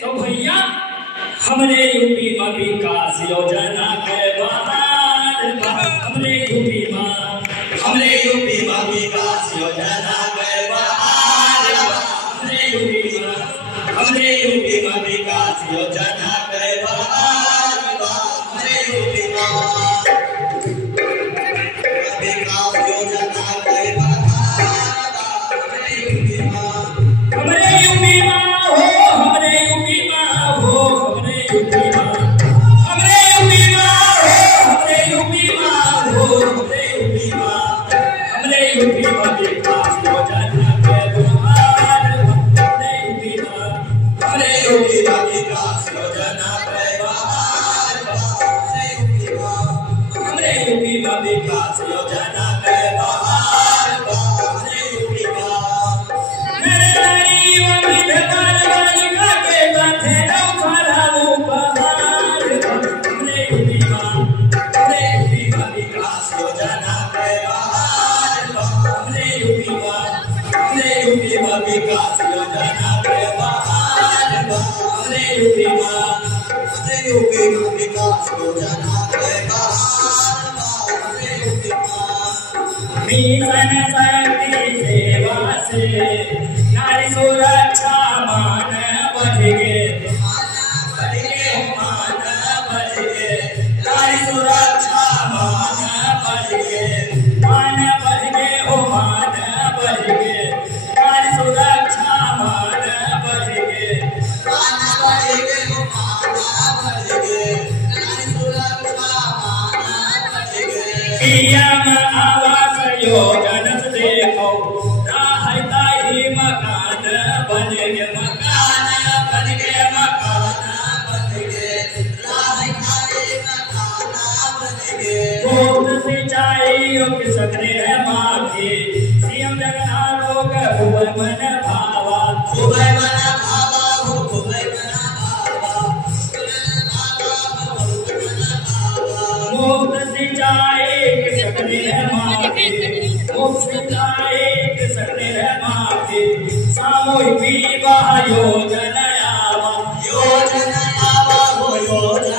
तो भैया हमने यूपी में विकास योजना के बहार हमने यूपी में विकास योजना के बहार हमने यूपी में विकास योजना के बहार हमने यूपी विकास योजना के बहार हमने यूपी विकास योजना के बहार हमने यूपी विकास योजना के बहार मिशन शक्ति सेवा से नारी सुरक्षा मान बढ़ गे मान बढ़ गे नारी सुरक्षा मान बढ़ गे मान बढ़ गे हो मान बढ़ गे नारी सुरक्षा मान बढ़ गे मान बढ़ गे हो मान बढ़ गे नारी सुरक्षा मान बढ़ गे पीएम आवास योजना से देखो राहता ही मकान बन गे मकान बन गे मकान बन गे राहता ही मकान बन गे मुफ्त सिंचाई योग्य सकरे है मांगे सीएम जगन आरोग हुए मन भावा हुए मन भावा हुए मन भावा मुफ्त सिंचाई सकरे है मांगे सामूहिक विवाह योजना आवा हो योजना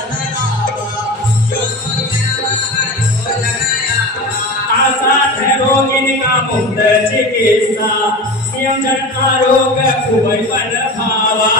आशा है रोगिन का मुफ्त चिकित्सा सीएम जन आरोग्य खूब मन भावा